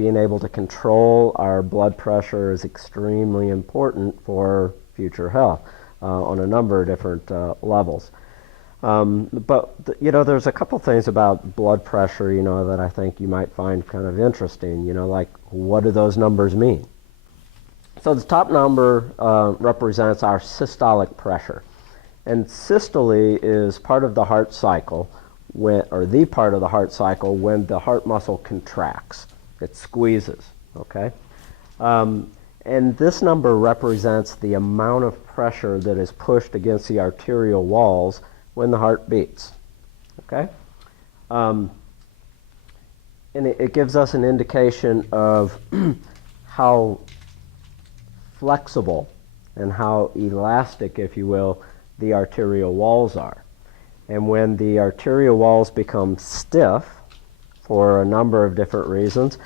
being able to control our blood pressure is extremely important for future health on a number of different levels. There's a couple things about blood pressure, that I think you might find kind of interesting, like what do those numbers mean? So the top number represents our systolic pressure. And systole is part of the heart cycle, the part of the heart cycle when the heart muscle contracts. It squeezes, okay? And this number represents the amount of pressure that is pushed against the arterial walls when the heart beats, okay? And it gives us an indication of how flexible and how elastic, if you will, the arterial walls are. And when the arterial walls become stiff, for a number of different reasons,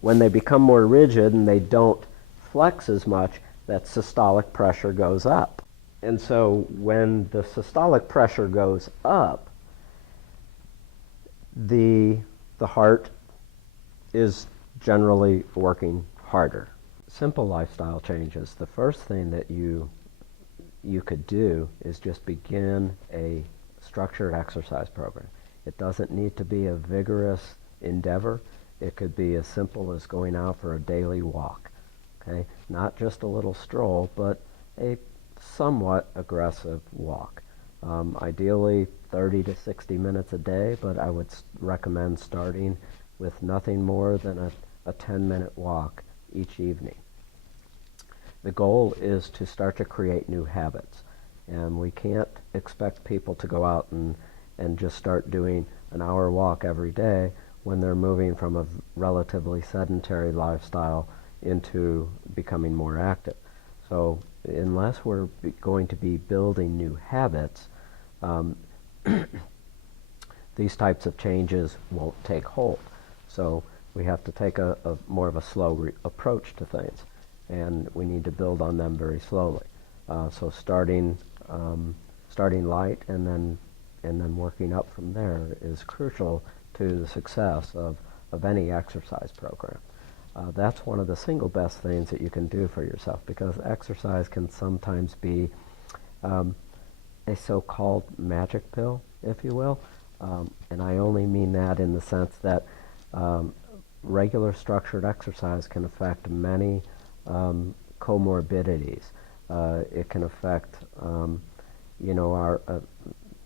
when they become more rigid and they don't flex as much, that systolic pressure goes up. And so when the systolic pressure goes up, the heart is generally working harder. Simple lifestyle changes. The first thing that you could do is just begin a structured exercise program. It doesn't need to be a vigorous endeavor. It could be as simple as going out for a daily walk, okay? Not just a little stroll, but a somewhat aggressive walk. Ideally 30 to 60 minutes a day, but I would recommend starting with nothing more than a 10-minute walk each evening. The goal is to start to create new habits, and we can't expect people to go out and just start doing an hour walk every day when they're moving from a relatively sedentary lifestyle into becoming more active. So unless we're going to be building new habits, these types of changes won't take hold. So we have to take a more of a slow approach to things, and we need to build on them very slowly. So starting light and then working up from there is crucial to the success of any exercise program. That's one of the single best things that you can do for yourself, because exercise can sometimes be a so-called magic pill, if you will. And I only mean that in the sense that regular structured exercise can affect many comorbidities. It can affect our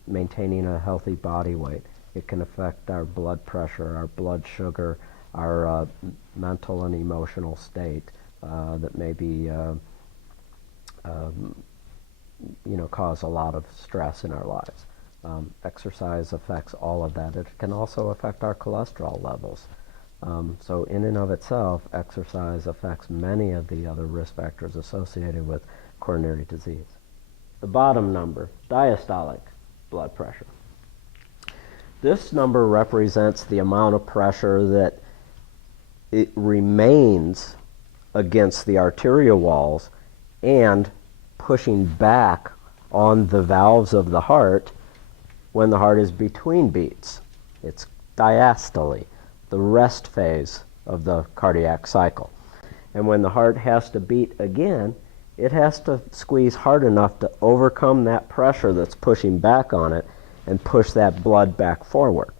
maintaining a healthy body weight. It can affect our blood pressure, our blood sugar, our mental and emotional state that may be cause a lot of stress in our lives. Exercise affects all of that. It can also affect our cholesterol levels. So in and of itself, exercise affects many of the other risk factors associated with coronary disease. The bottom number, diastolic blood pressure. This number represents the amount of pressure that it remains against the arterial walls and pushing back on the valves of the heart when the heart is between beats. It's diastole, the rest phase of the cardiac cycle. And when the heart has to beat again, it has to squeeze hard enough to overcome that pressure that's pushing back on it and push that blood back forward.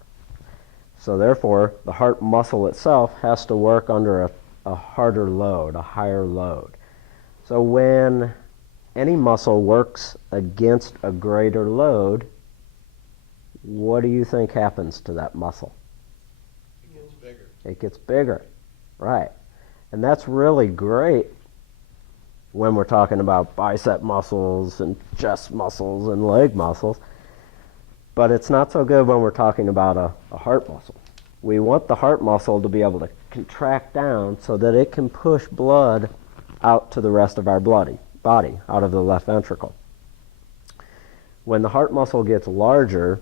So therefore, the heart muscle itself has to work under a harder load, a higher load. So when any muscle works against a greater load, what do you think happens to that muscle? It gets bigger. It gets bigger, right. And that's really great when we're talking about bicep muscles and chest muscles and leg muscles. But it's not so good when we're talking about a heart muscle. We want the heart muscle to be able to contract down so that it can push blood out to the rest of our body, out of the left ventricle. When the heart muscle gets larger,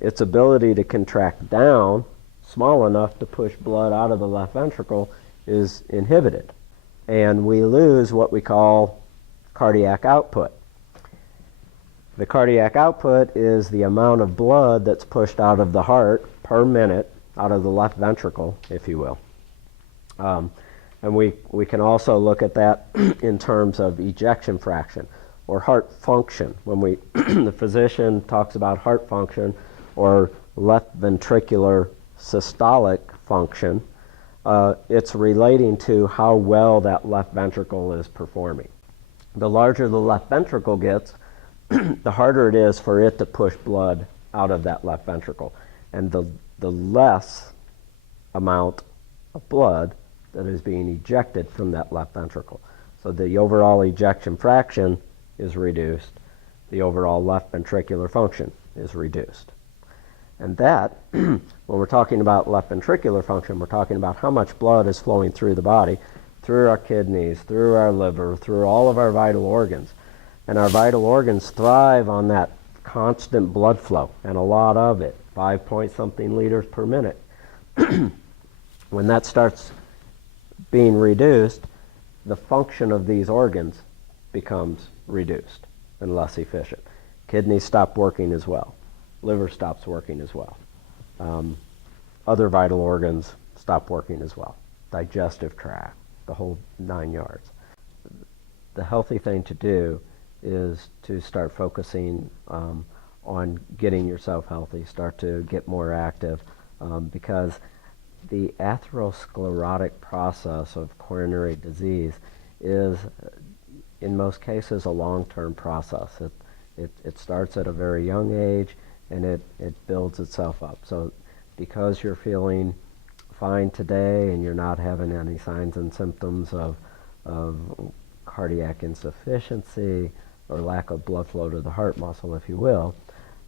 its ability to contract down small enough to push blood out of the left ventricle is inhibited. And we lose what we call cardiac output. The cardiac output is the amount of blood that's pushed out of the heart per minute, out of the left ventricle, if you will. And we can also look at that in terms of ejection fraction or heart function. When the physician talks about heart function or left ventricular systolic function, it's relating to how well that left ventricle is performing. The larger the left ventricle gets, the harder it is for it to push blood out of that left ventricle. And the less amount of blood that is being ejected from that left ventricle. So the overall ejection fraction is reduced. The overall left ventricular function is reduced. And that, when we're talking about left ventricular function, we're talking about how much blood is flowing through the body, through our kidneys, through our liver, through all of our vital organs. And our vital organs thrive on that constant blood flow, and a lot of it, 5 point something liters per minute. When that starts being reduced, the function of these organs becomes reduced and less efficient. Kidneys stop working as well. Liver stops working as well. Other vital organs stop working as well. Digestive tract, the whole 9 yards. The healthy thing to do is to start focusing on getting yourself healthy, start to get more active, because the atherosclerotic process of coronary disease is, in most cases, a long-term process. It starts at a very young age, and it builds itself up. So because you're feeling fine today and you're not having any signs and symptoms of cardiac insufficiency or lack of blood flow to the heart muscle, if you will,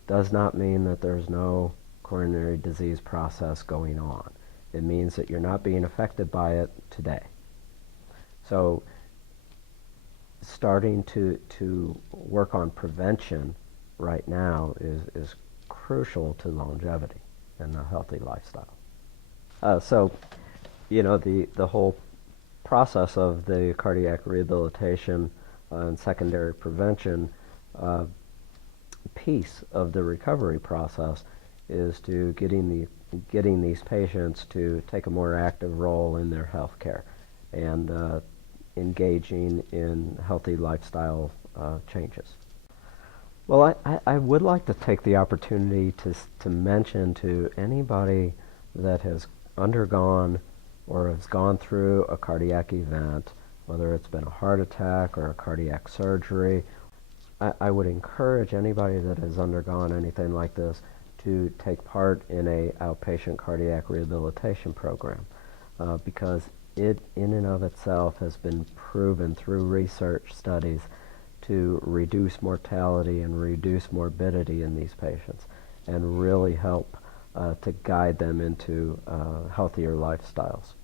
does not mean that there's no coronary disease process going on. It means that you're not being affected by it today. So starting to work on prevention right now is crucial to longevity and a healthy lifestyle. So, the whole process of the cardiac rehabilitation and secondary prevention piece of the recovery process is to getting these patients to take a more active role in their health care and engaging in healthy lifestyle changes. Well, I would like to take the opportunity to mention to anybody that has undergone or has gone through a cardiac event, whether it's been a heart attack or a cardiac surgery, I would encourage anybody that has undergone anything like this to take part in a outpatient cardiac rehabilitation program, because it in and of itself has been proven through research studies to reduce mortality and reduce morbidity in these patients and really help to guide them into healthier lifestyles.